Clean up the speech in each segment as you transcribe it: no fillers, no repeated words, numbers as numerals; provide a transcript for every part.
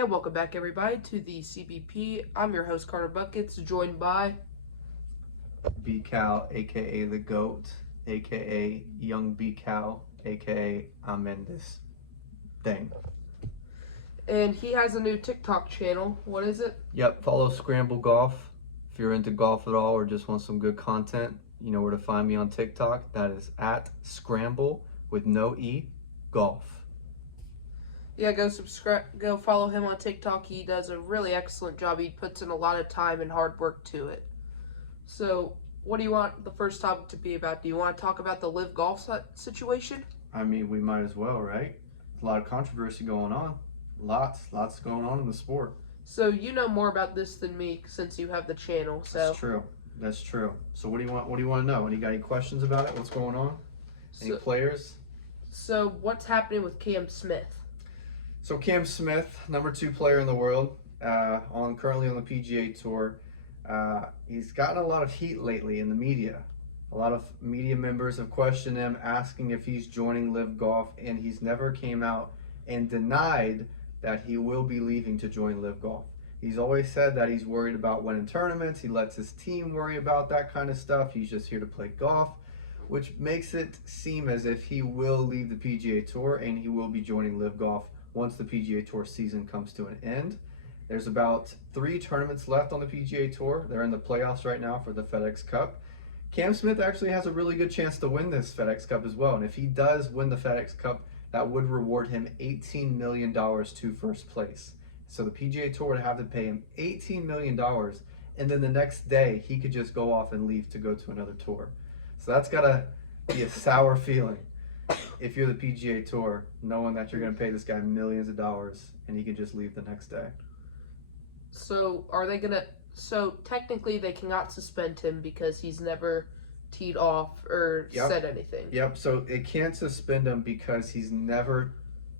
And welcome back, everybody, to the CBP. I'm your host, Carter Buckets, joined by... B-Cal, aka the GOAT, aka Young B-Cal, aka I'm in this thing. And he has a new TikTok channel. What is it? Yep, follow Scramble Golf. If you're into golf at all or just want some good content, you know where to find me on TikTok. That is at Scramble with no E, Golf. Yeah, go subscribe, go follow him on TikTok. He does a really excellent job. He puts in a lot of time and hard work to it. So, what do you want the first topic to be about? Do you want to talk about the live golf situation? I mean, we might as well, right? A lot of controversy going on. Lots going on in the sport. So, you know more about this than me since you have the channel. So That's true. So what do you want to know? Any questions about it? What's going on? Any players? So, what's happening with Cam Smith? So Cam Smith, number 2 player in the world, currently on the PGA Tour. He's gotten a lot of heat lately in the media. A lot of media members have questioned him, asking if he's joining Live Golf, and he's never came out and denied that he will be leaving to join Live Golf. He's always said that he's worried about winning tournaments. He lets his team worry about that kind of stuff. He's just here to play golf, which makes it seem as if he will leave the PGA Tour and he will be joining Live Golf once the PGA Tour season comes to an end. There's about 3 tournaments left on the PGA Tour. They're in the playoffs right now for the FedEx Cup. Cam Smith actually has a really good chance to win this FedEx Cup as well. And if he does win the FedEx Cup, that would reward him $18 million to first place. So the PGA Tour would have to pay him $18 million. And then the next day, he could just go off and leave to go to another tour. So that's got to be a sour feeling if you're the PGA Tour, knowing that you're going to pay this guy millions of dollars and he can just leave the next day. So are they going to... So technically they cannot suspend him because he's never teed off or said anything. Yep, so it can't suspend him because he's never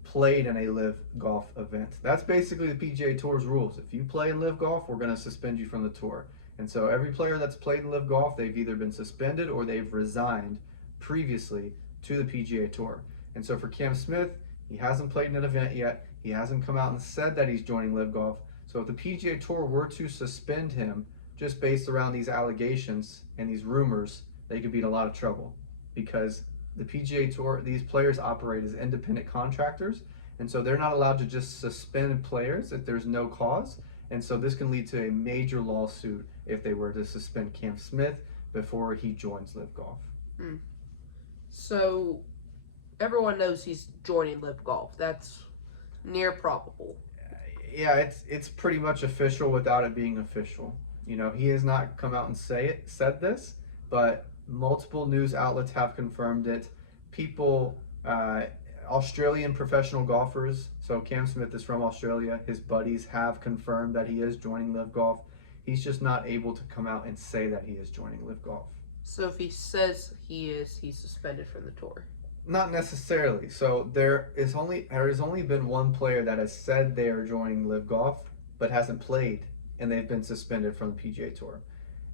played in a Live Golf event. That's basically the PGA Tour's rules. If you play in Live Golf, we're going to suspend you from the tour. And so every player that's played in Live Golf, they've either been suspended or they've resigned previously to the PGA Tour. And so for Cam Smith, he hasn't played in an event yet. He hasn't come out and said that he's joining Live Golf. So if the PGA Tour were to suspend him just based around these allegations and these rumors, they could be in a lot of trouble because the PGA Tour, these players operate as independent contractors, and so they're not allowed to just suspend players if there's no cause. And so this can lead to a major lawsuit if they were to suspend Cam Smith before he joins Live Golf. So everyone knows he's joining Live Golf. That's near probable. Yeah, it's pretty much official without it being official. You know, he has not come out and said this, but multiple news outlets have confirmed it. People, Australian professional golfers, so Cam Smith is from Australia, his buddies have confirmed that he is joining Live Golf. He's just not able to come out and say that he is joining Live Golf. So if he says he is, he's suspended from the tour. Not necessarily. So there has only been one player that has said they are joining Live Golf, but hasn't played, and they've been suspended from the PGA Tour.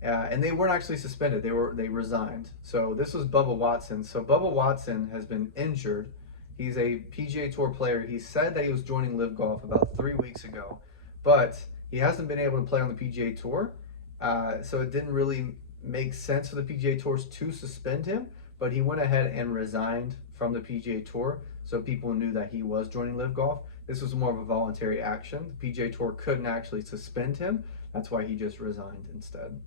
And they weren't actually suspended; they resigned. So this was Bubba Watson. So Bubba Watson has been injured. He's a PGA Tour player. He said that he was joining Live Golf about 3 weeks ago, but he hasn't been able to play on the PGA Tour. So it didn't really make sense for the PGA Tours to suspend him. But he went ahead and resigned from the PGA Tour, so people knew that he was joining Live Golf. This was more of a voluntary action. The PGA Tour couldn't actually suspend him. That's why he just resigned instead.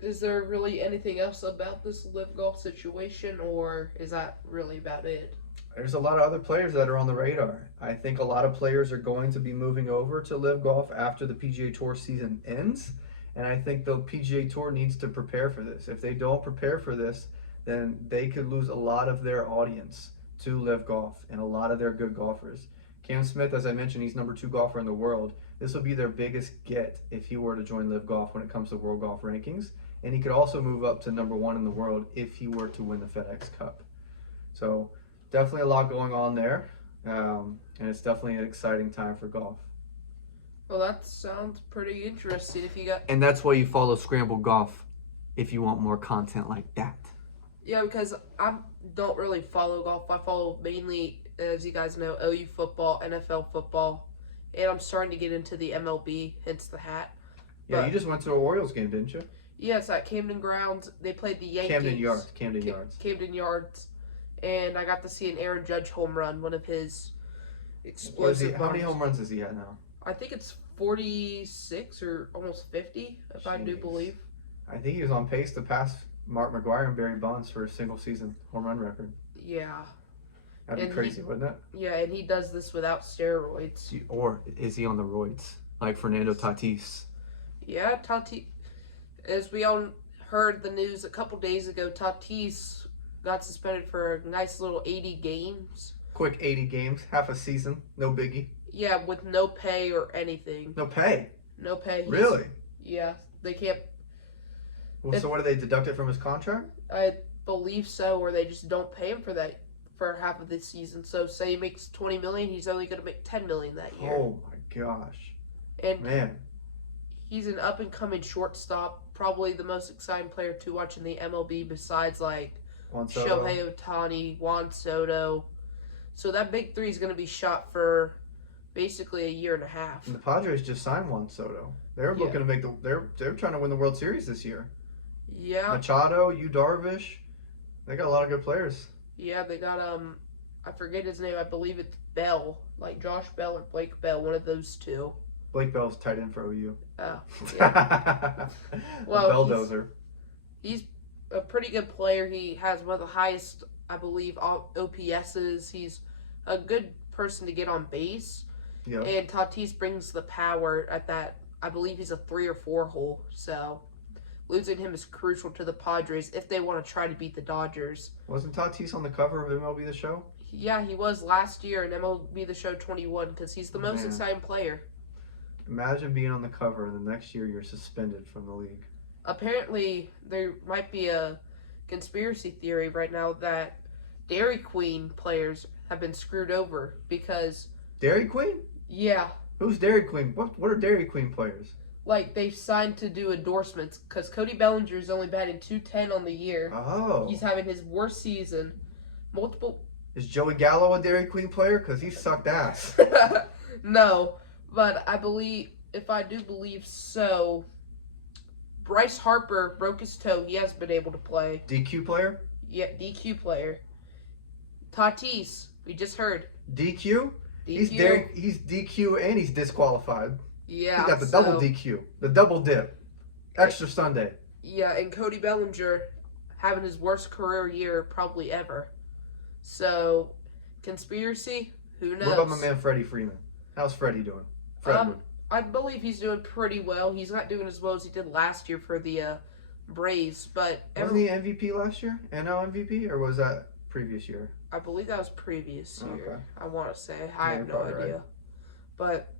Is there really anything else about this Live Golf situation, or is that really about it? There's a lot of other players that are on the radar. I think a lot of players are going to be moving over to Live Golf after the PGA Tour season ends. And I think the PGA Tour needs to prepare for this. If they don't prepare for this, then they could lose a lot of their audience to Live Golf and a lot of their good golfers. Cam Smith, as I mentioned, he's number 2 golfer in the world. This will be their biggest get if he were to join Live Golf when it comes to world golf rankings. And he could also move up to number 1 in the world if he were to win the FedEx Cup. So definitely a lot going on there. And it's definitely an exciting time for golf. Well, that sounds pretty interesting. And that's why you follow Scramble Golf if you want more content like that. Yeah, because I don't really follow golf. I follow mainly as you guys know, OU football, NFL football, and I'm starting to get into the MLB, hence the hat. Yeah, But you just went to an Orioles game, didn't you? yes, at Camden Grounds, they played the Yankees. Camden Yards. Camden Yards, and I got to see an Aaron Judge home run, one of his How explosive many bombs. home runs is he at now? I think it's 46 or almost 50, if I do Jeez. believe. I think he was on pace to pass Mark McGwire and Barry Bonds for a single season home run record. Yeah. That'd be And crazy, wouldn't it? Yeah, and he does this without steroids. Or is he on the roids? Like Fernando Tatis. Yeah, Tatis, as we all heard the news a couple days ago, Tatis got suspended for a nice little 80 games. Quick 80 games, half a season, no biggie. Yeah, with no pay or anything. No pay? No pay. Really? Yeah, they can't. Well, so what, do they deduct it from his contract? I believe so, or they just don't pay him for that for half of the season. So say he makes $20 million, he's only going to make $10 million that year. Oh my gosh. And Man. he's an up and coming shortstop, probably the most exciting player to watch in the MLB besides like Juan Soto. Shohei Ohtani, Juan Soto. So that big three is going to be shot for basically a year and a half. And the Padres just signed Juan Soto. They're looking to make they're trying to win the World Series this year. Yeah. Machado, Yu Darvish, they got a lot of good players. Yeah, they got I forget his name. I believe it's Bell, like Josh Bell or Blake Bell, one of those two. Blake Bell's tight end for OU. Oh, yeah. Well, Belldozer. He's a pretty good player. He has one of the highest, I believe, OPSs. He's a good person to get on base. Yeah. And Tatis brings the power at that. I believe he's a 3 or 4 hole. So losing him is crucial to the Padres if they want to try to beat the Dodgers. Wasn't Tatis on the cover of MLB The Show? Yeah, he was last year in MLB The Show 21 because he's the most exciting player. Imagine being on the cover and the next year you're suspended from the league. Apparently, there might be a conspiracy theory right now that Dairy Queen players have been screwed over because... Dairy Queen? Yeah. Who's Dairy Queen? What are Dairy Queen players? Like, they've signed to do endorsements because Cody Bellinger's only batting .210 on the year. Oh. He's having his worst season. Multiple... Is Joey Gallo a Dairy Queen player? Because he sucked ass. No, but I believe, if I do believe so, Bryce Harper broke his toe. He hasn't been able to play. DQ player? Yeah, DQ player. Tatis, we just heard. DQ? DQ. He's DQ and he's disqualified. Yeah. He got the double DQ. The double dip. Extra Sunday. Yeah, and Cody Bellinger having his worst career year probably ever. So, conspiracy? Who knows? What about my man Freddie Freeman? How's Freddie doing? Fredwood. I believe he's doing pretty well. He's not doing as well as he did last year for the Braves, but... Wasn't he MVP last year? NL MVP? Or was that previous year? I believe that was previous year. Okay. I want to say. I have no probably idea. right. But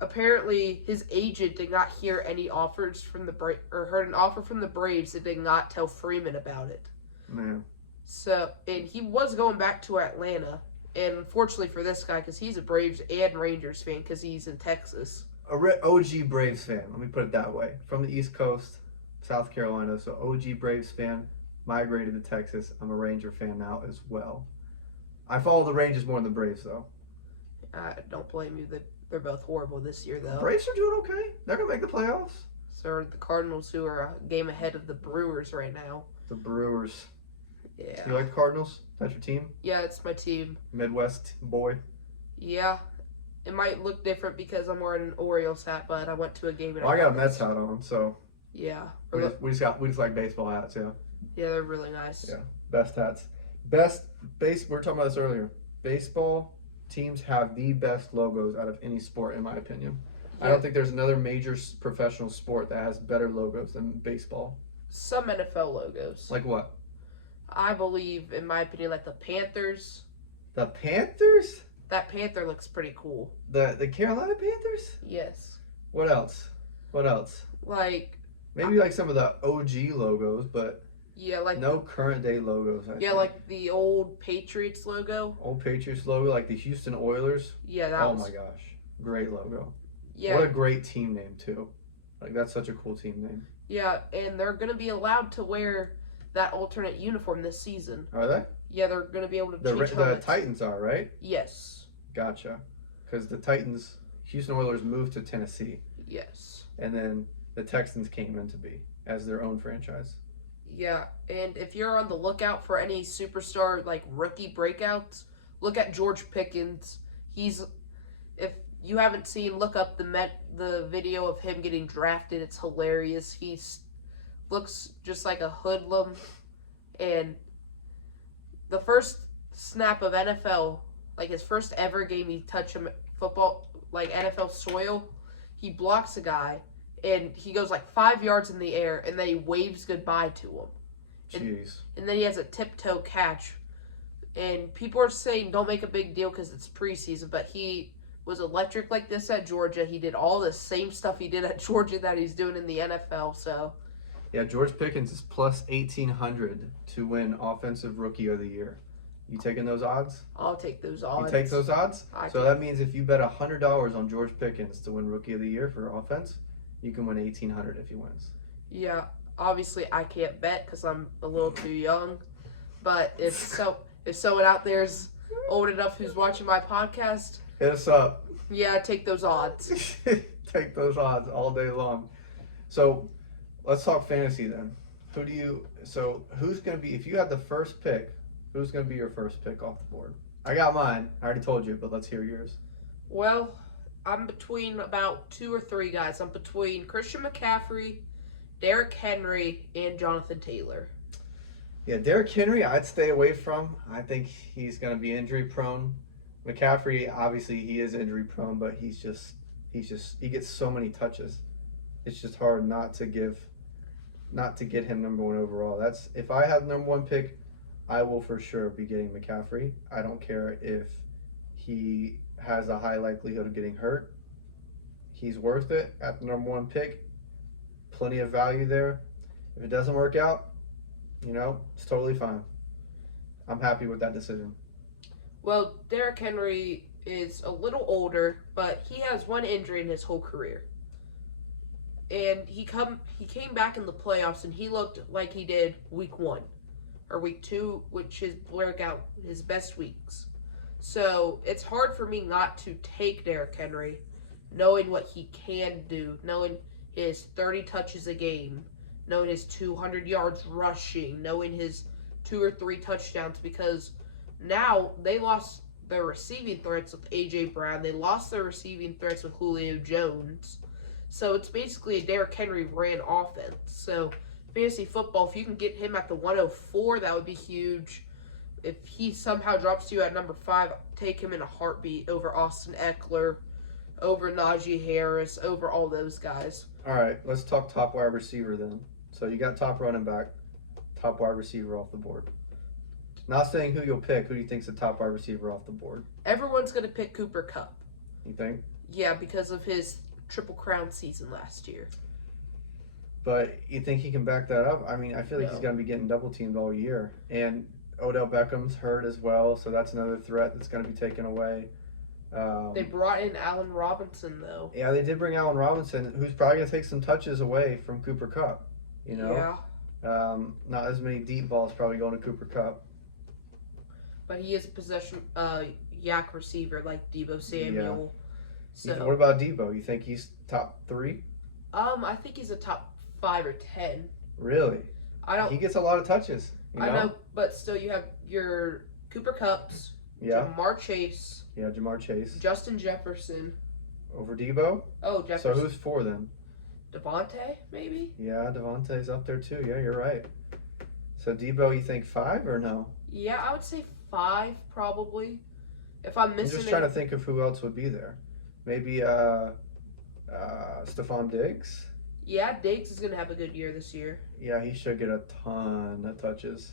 apparently his agent did not hear any offers from the or heard an offer from the Braves and did not tell Freeman about it. Man. So, and he was going back to Atlanta. And unfortunately for this guy, because he's a Braves and Rangers fan because he's in Texas. A OG Braves fan. Let me put it that way. From the East Coast, South Carolina. So OG Braves fan. Migrated to Texas. I'm a Ranger fan now as well. I follow the Rangers more than the Braves, though. I don't blame you. They're both horrible this year, though. The Braves are doing okay. They're going to make the playoffs. So are the Cardinals, who are a game ahead of the Brewers right now. The Brewers. Yeah. You like the Cardinals? That's your team? Yeah, it's my team. Midwest boy. Yeah. It might look different because I'm wearing an Orioles hat, but I went to a game. Well, I got a Mets hat on, so Yeah. we just like baseball hats, yeah. Yeah, they're really nice. Yeah. Best hats. We were talking about this earlier. Baseball teams have the best logos out of any sport, in my opinion. Yeah. I don't think there's another major professional sport that has better logos than baseball. Some NFL logos. Like what? I believe, in my opinion, like the Panthers. The Panthers? That Panther looks pretty cool. The Carolina Panthers? Yes. What else? Like... Maybe like some of the OG logos, but yeah, like no current day logos. I think. like the old Patriots logo. Old Patriots logo, like the Houston Oilers. Yeah, that was... my gosh. Great logo. Yeah. What a great team name, too. Like, that's such a cool team name. Yeah, and they're going to be allowed to wear that alternate uniform this season. Are they? Yeah, they're going to be able to The change the helmets. Titans are, right? Yes. Gotcha. Because the Titans, Houston Oilers moved to Tennessee, Yes. and then the Texans came into be as their own franchise. Yeah, and if you're on the lookout for any superstar like rookie breakouts, look at George Pickens. He's if you haven't seen, look up the video of him getting drafted. It's hilarious. Looks just like a hoodlum, and the first snap of NFL, like his first ever game he touched him football like NFL soil, he blocks a guy and he goes like 5 yards in the air and then he waves goodbye to him. Jeez. And then he has a tiptoe catch. And people are saying don't make a big deal because it's preseason, but he was electric like this at Georgia. He did all the same stuff he did at Georgia that he's doing in the NFL. So, Yeah, George Pickens is plus 1,800 to win Offensive Rookie of the Year. You taking those odds? I'll take those odds. You take those odds? I So do. that means if you bet $100 on George Pickens to win Rookie of the Year for offense, you can win 1,800 if he wins. Yeah, obviously I can't bet because I'm a little too young. But if someone out there is old enough who's watching my podcast, Hit us up. yeah, take those odds. Take those odds all day long. So let's talk fantasy then. Who's going to be, if you had the first pick, who's going to be your first pick off the board? I got mine. I already told you, but let's hear yours. Well, I'm between about 2 or 3 guys. I'm between Christian McCaffrey, Derrick Henry, and Jonathan Taylor. Yeah, Derrick Henry, I'd stay away from. I think he's going to be injury prone. McCaffrey, obviously, he is injury prone, but he gets so many touches. It's just hard not to get him number 1 overall. That's if I had the number 1 pick, I will for sure be getting McCaffrey. I don't care if he has a high likelihood of getting hurt. He's worth it at the number 1 pick. Plenty of value there. If it doesn't work out, it's totally fine. I'm happy with that decision. Well, Derrick Henry is a little older, but he has 1 injury in his whole career. And he came back in the playoffs and he looked like he did week 1 or week 2, which is breakout his best weeks. So it's hard for me not to take Derrick Henry, knowing what he can do, knowing his 30 touches a game, knowing his 200 yards rushing, knowing his 2 or 3 touchdowns, because now they lost their receiving threats with A.J. Brown. They lost their receiving threats with Julio Jones. So it's basically a Derrick Henry ran offense. So fantasy football, if you can get him at the 104, that would be huge. If he somehow drops to you at number 5, take him in a heartbeat over Austin Eckler, over Najee Harris, over all those guys. All right, let's talk top wide receiver then. So you got top running back, top wide receiver off the board. Not saying who you'll pick. Who do you think's the top wide receiver off the board? Everyone's going to pick Cooper Kupp. You think? Yeah, because of his Triple Crown season last year. But you think he can back that up? I mean, I feel like he's going to be getting double teamed all year. And Odell Beckham's hurt as well, so that's another threat that's going to be taken away. They brought in Allen Robinson, though. Yeah, they did bring Allen Robinson, who's probably going to take some touches away from Cooper Kupp. Yeah. Not as many deep balls probably going to Cooper Kupp. But he is a possession yak receiver like Deebo Samuel. Yeah. So What about Deebo? You think he's top 3? I think he's a top 5 or 10. Really? He gets a lot of touches. I know, but still you have your Cooper Kupps, Yeah. Jamar Chase. Yeah, Jamar Chase. Justin Jefferson. Over Deebo? Oh, Jefferson. So who's 4 then? Devontae, maybe? Yeah, Devontae's up there too. Yeah, you're right. So Deebo, you think 5 or no? Yeah, I would say 5 probably. If I'm missing I'm just trying to think of who else would be there. Maybe Stephon Diggs? Yeah, Diggs is going to have a good year this year. Yeah, he should get a ton of touches.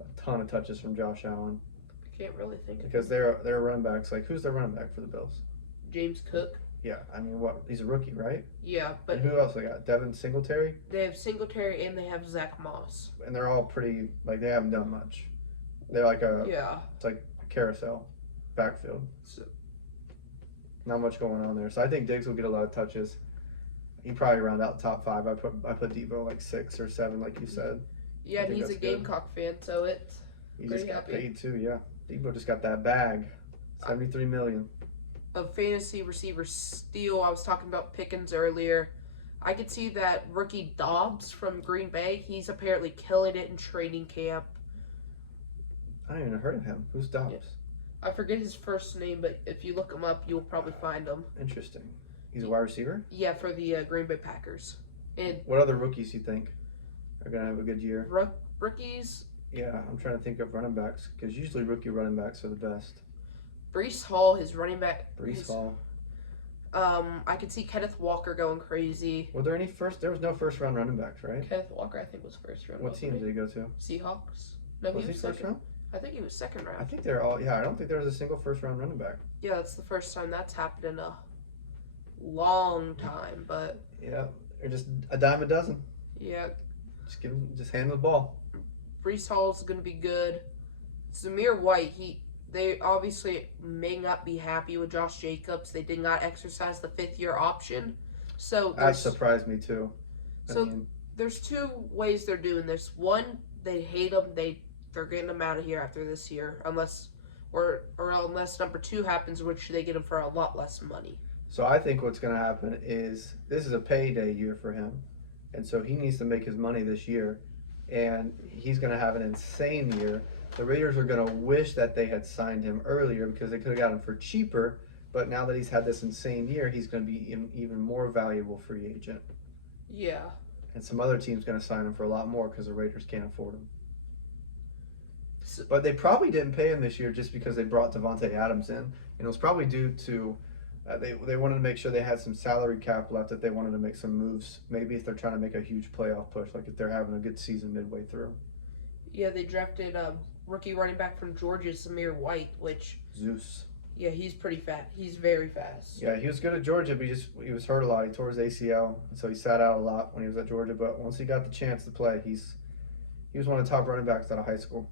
A ton of touches from Josh Allen. I can't really think of Because they're running backs. Like, who's their running back for the Bills? James Cook. Yeah, I mean, what? He's a rookie, right? Yeah, but And who else they got? Devin Singletary? they have Singletary and they have Zach Moss. And they're all pretty, like, they haven't done much. They're like Yeah. it's like a carousel backfield. So, Not much going on there. So I think Diggs will get a lot of touches. He probably round out top 5. I put Deebo like 6 or 7, like you said. yeah, I and think he's a that's good. Gamecock fan, so it's He Pretty just got happy. paid too. Yeah, Debo just got that bag, $73 million. A fantasy receiver steal. I was talking about Pickens earlier. I could see that rookie Dobbs from Green Bay. He's apparently killing it in training camp. I haven't even heard of him. Who's Dobbs? I forget his first name, but if you look him up, you'll probably find him. Interesting. He's a wide receiver? Yeah, for the Green Bay Packers. And What other rookies do you think are going to have a good year? rookies, Yeah, I'm trying to think of running backs because usually rookie running backs are the best. Brees Hall, his running back. Brees Hall. I could see Kenneth Walker going crazy. Were there any first? There was no first round running backs, right? Kenneth Walker, I think, was first round. What team did he go to? Seahawks. No, Was he was first second. round? I think he was second round. I think they're all. Yeah, I don't think there was a single first round running back. Yeah, that's the first time that's happened in a long time. But Yeah, they're just a dime a dozen. yeah, Just hand them the ball. Brees Hall is going to be good. Zamir White, they obviously may not be happy with Josh Jacobs. They did not exercise the 5th-year option. So That surprised me too. So there's 2 ways they're doing this. One, they hate him. They're getting him out of here after this year, unless number 2 happens, which they get him for a lot less money. So I think what's going to happen is this is a payday year for him, and so he needs to make his money this year, and he's going to have an insane year. The Raiders are going to wish that they had signed him earlier because they could have got him for cheaper, but now that he's had this insane year, he's going to be an even more valuable free agent. Yeah. And some other team's going to sign him for a lot more because the Raiders can't afford him. So, But they probably didn't pay him this year just because they brought Devontae Adams in. And it was probably due to they wanted to make sure they had some salary cap left, that they wanted to make some moves. Maybe if they're trying to make a huge playoff push, like if they're having a good season midway through. yeah, they drafted rookie running back from Georgia, Zamir White, which, Zeus. yeah, he's pretty fast. He's very fast. Yeah, he was good at Georgia, but he was hurt a lot. He tore his ACL, and so he sat out a lot when he was at Georgia. But once he got the chance to play, he was one of the top running backs out of high school.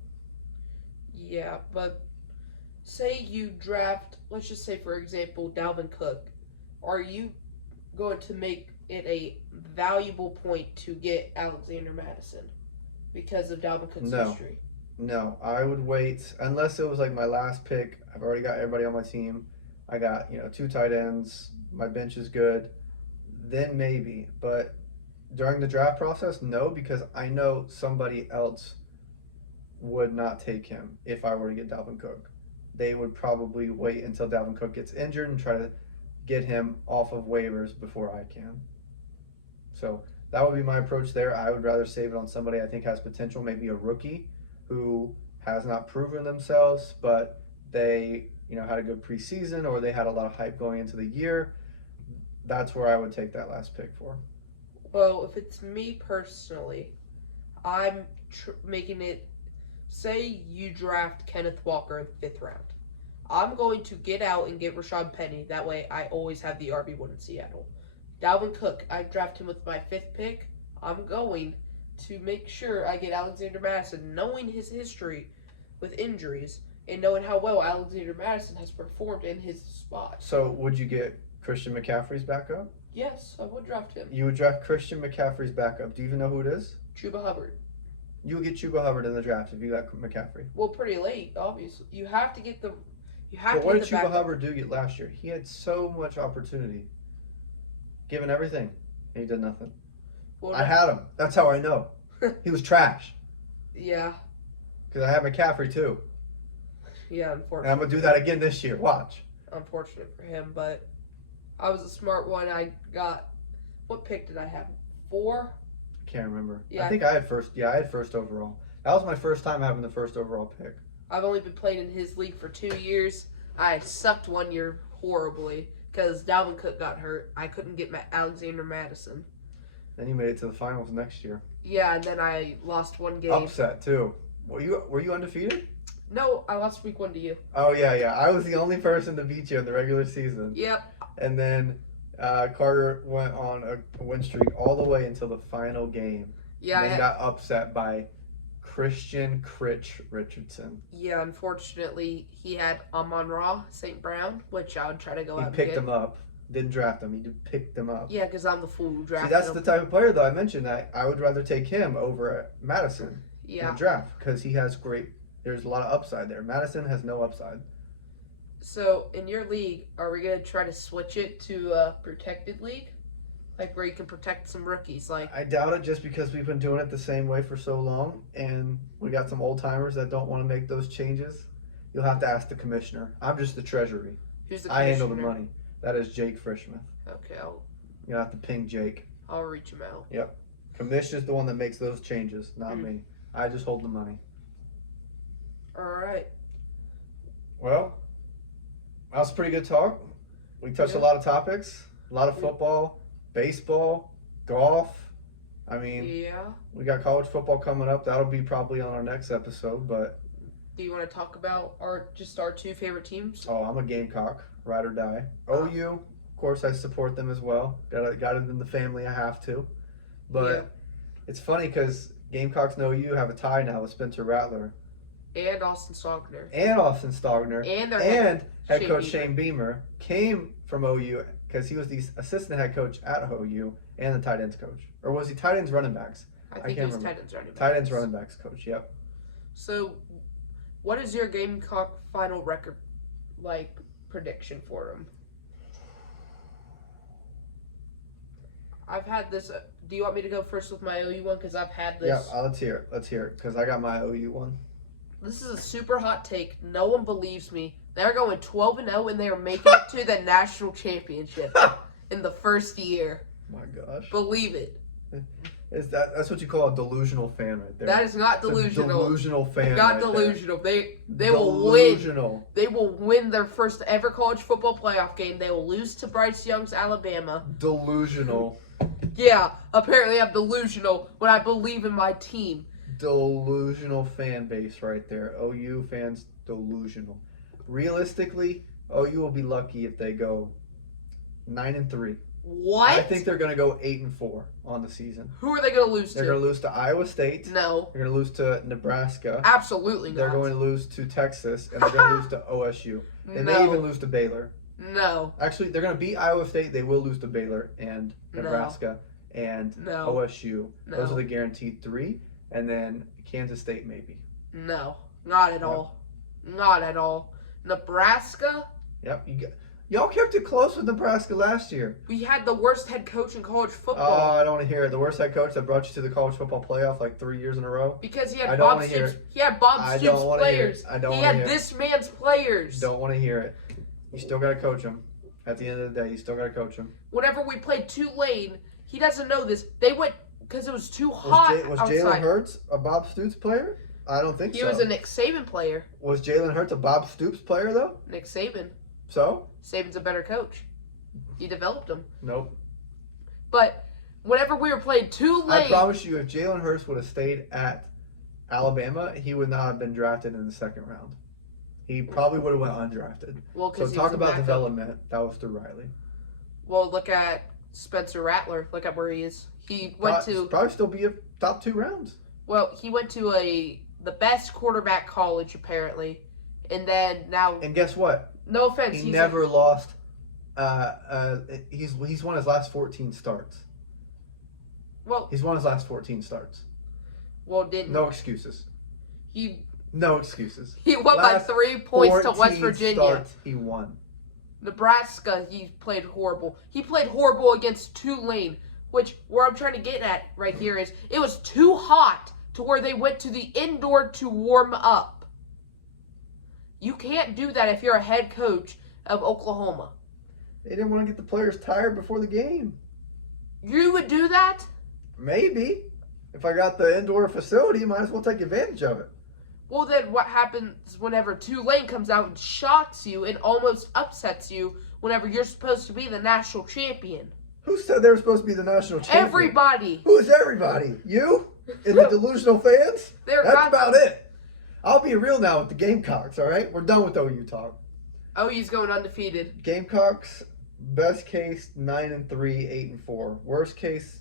Yeah, but say you draft, let's just say, for example, Dalvin Cook. Are you going to make it a valuable point to get Alexander Madison because of Dalvin Cook's history? No, I would wait unless it was like my last pick. I've already got everybody on my team. I got 2 tight ends. My bench is good. Then maybe, but during the draft process, no, because I know somebody else would not take him if I were to get Dalvin Cook. They would probably wait until Dalvin Cook gets injured and try to get him off of waivers before I can. So that would be my approach there. I would rather save it on somebody I think has potential, maybe a rookie who has not proven themselves, but they had a good preseason or they had a lot of hype going into the year. That's where I would take that last pick for. Well, if it's me personally, I'm making it. Say you draft Kenneth Walker in the 5th round. I'm going to get out and get Rashad Penny. That way I always have the RB1 in Seattle. Dalvin Cook, I draft him with my 5th pick. I'm going to make sure I get Alexander Madison, knowing his history with injuries and knowing how well Alexander Madison has performed in his spot. So would you get Christian McCaffrey's backup? Yes, I would draft him. You would draft Christian McCaffrey's backup. Do you even know who it is? Chuba Hubbard. You would get Chuba Hubbard in the draft if you got McCaffrey. Well, pretty late, obviously. You have to get the. But what did Chuba Hubbard do last year? He had so much opportunity, given everything, and he did nothing. Well, I had him. That's how I know. He was trash. Yeah. Because I had McCaffrey too. Yeah, And unfortunately. I'm going to do that again this year. Watch. Unfortunate for him, but I was a smart one. I got. What pick did I have? 4? Can't remember. Yeah. I think I had first. Yeah, I had first overall. That was my first time having the first overall pick. I've only been playing in his league for 2 years. I sucked 1 year horribly because Dalvin Cook got hurt. I couldn't get Alexander Madison. Then you made it to the finals next year. Yeah, and then I lost 1 game. Upset too. Were you undefeated? No, I lost week 1 to you. Oh yeah. I was the only person to beat you in the regular season. Yep. And then Carter went on a win streak all the way until the final game. Yeah. And then got upset by Christian Critch Richardson. Yeah, unfortunately, he had Amon-Ra St. Brown, which I would try to go out He and picked get. him up. Didn't draft him. He picked him up. Yeah, because I'm the fool who See, drafted that's him. the type of player, though. I mentioned that I would rather take him over Madison in Yeah. the draft because he has great there's a lot of upside there. Madison has no upside. So, in your league, are we going to try to switch it to a protected league? Like where you can protect some rookies? Like, I doubt it just because we've been doing it the same way for so long, and we got some old timers that don't want to make those changes. You'll have to ask the commissioner. I'm just the treasury. who's the I commissioner? handle the money. That is Jake Frischmuth. Okay, You'll have to ping Jake. I'll reach him out. Commissioner's the one that makes those changes, not me. I just hold the money. All right. Well, that was a pretty good talk. We touched a lot of topics, a lot of football, baseball, golf. I mean, Yeah. we got college football coming up. That'll be probably on our next episode. But Do you want to talk about our 2 favorite teams? I'm a Gamecock, ride or die. OU, of course, I support them as well. Got it in the family. I have to. But it's funny because Gamecocks and OU have a tie now with Spencer Rattler And Austin Stogner. and Austin Stogner And their head Shane coach Beamer. Shane Beamer came from OU because he was the assistant head coach at OU and the tight ends coach. Or was he tight ends running backs? I think can't he's remember. tight ends running backs. Tight ends running backs coach, yep. So, what is your Gamecock final record prediction for him? I've had this. Do you want me to go first with my OU one? Because I've had this. Yeah, let's hear it. Let's hear it because I got my OU one. This is a super hot take. No one believes me. They're going 12-0 and they are making it to the national championship in the first year. My gosh. Believe it. That's what you call a delusional fan right there. That is not It's a delusional. delusional fan. Not right delusional. There. They will win. Delusional. They will win their first ever college football playoff game. They will lose to Bryce Young's Alabama. Delusional. Yeah, apparently I'm delusional when I believe in my team. Delusional fan base right there. OU fans delusional. Realistically, OU will be lucky if they go 9-3. What? I think they're going to go 8-4 on the season. Who are they going to lose They're to? going to lose to Iowa State. No, They're going to lose to Nebraska. absolutely not. They're going to lose to Texas, and they're going to lose to OSU. They may even lose to Baylor. No, Actually, they're going to beat Iowa State. They will lose to Baylor and No. Nebraska and No. OSU. No. Those are the guaranteed 3. And then Kansas State maybe. no, not at all. Not at all. Nebraska, Yep. Y'all kept it close with Nebraska last year. we had the worst head coach in college Oh, football I don't want to hear it. The worst head coach that brought you to the college football playoff like 3 years in a row. because he I had don't Bob wanna hear Stoops. He had Bob I Stoops don't wanna hear it. players. I don't He wanna had hear it. this man's players. Don't want to hear it. You still got to coach them. At the end of the day, you still got to coach them. Whenever we played Tulane, he doesn't know this. They went because it was too hot Was outside. Jalen Hurts a Bob Stoops player? I don't think He so. was a Nick Saban player. Was Jalen Hurts a Bob Stoops player, though? Nick Saban. So? Saban's a better coach. He developed him. Nope. But whenever we were playing Tulane, I promise you, if Jalen Hurts would have stayed at Alabama, he would not have been drafted in the second round. He probably would have went undrafted. well, So because talk about development. That was through Riley. Well, look at Spencer Rattler. Look at where he is. He went to Probably still be a top 2 rounds. he went to the best quarterback college apparently, and then now And guess what? no offense, He never lost. He's won his last 14 starts. well He's won his last 14 starts. didn't No excuses. he No excuses. won by Last 3 points to West 14 Virginia. starts, he won. Nebraska, he played horrible. He played horrible against Tulane, which where I'm trying to get at right here is it was too hot to where they went to the indoor to warm up. You can't do that if you're a head coach of Oklahoma. They didn't want to get the players tired before the game. You would do that? Maybe. If I got the indoor facility, might as well take advantage of it. Well, then what happens whenever Tulane comes out and shocks you and almost upsets you whenever you're supposed to be the national champion? Who said they were supposed to be the national champion? Everybody. Who's everybody? You? And the delusional fans? They're That's not- about it. I'll be real now with the Gamecocks, all right? We're done with OU talk. Oh, he's going undefeated. Gamecocks, best case 9-3, 8-4. Worst case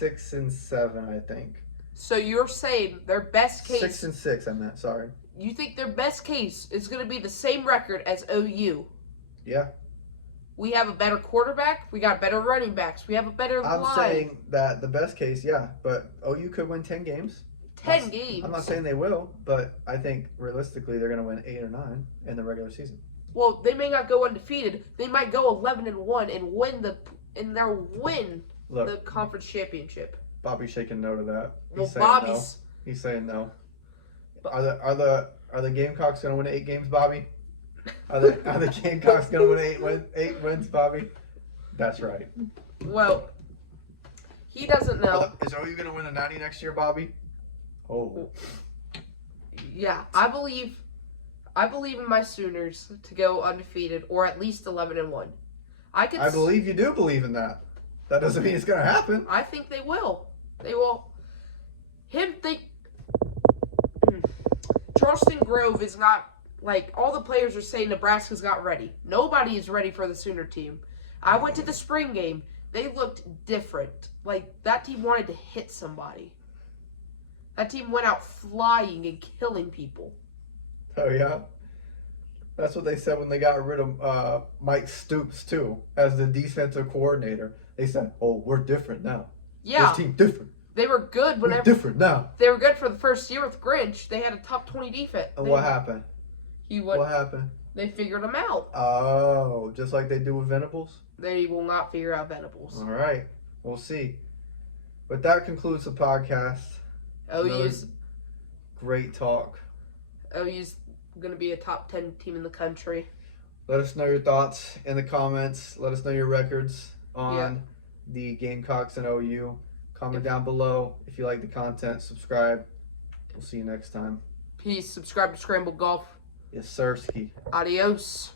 6-7, I think. So you're saying their best case... 6-6, I meant. Sorry. You think their best case is going to be the same record as OU? Yeah. We have a better quarterback. We got better running backs. We have a better I'm line. saying that the best case, yeah, but OU could win 10 games. 10 games. I'm not saying they will, but I think realistically they're going to win 8 or 9 in the regular season. Well, they may not go undefeated. They might go 11-1 and win the conference championship. Bobby's shaking no to that. He's saying no. Are the Gamecocks going to win 8 games, Bobby? Are the Gamecocks going to win 8 wins, Bobby? That's right. Well, he doesn't know. Is OU going to win a 90 next year, Bobby? Oh. Yeah, I believe in my Sooners to go undefeated or at least 11-1. I believe you do believe in that. That doesn't mean it's going to happen. I think they will. They will. Charleston Grove is not, like, all the players are saying Nebraska's not ready. Nobody is ready for the Sooner team. I went to the spring game. They looked different. Like, that team wanted to hit somebody. That team went out flying and killing people. Oh, yeah? That's what they said when they got rid of Mike Stoops, too, as the defensive coordinator. They said, oh, we're different now. Yeah. This team different. They were good whenever. We're different now. They were good for the first year with Grinch. They had a top 20 defense. What happened? What happened? They figured them out. Oh, just like they do with Venables? They will not figure out Venables. All right. We'll see. But that concludes the podcast. OU's great talk. OU's going to be a top 10 team in the country. Let us know your thoughts in the comments. Let us know your records on the Gamecocks and OU. Comment down below if you like the content. Subscribe. We'll see you next time. Peace. Subscribe to Scramble Golf. Yes, sir. Adios.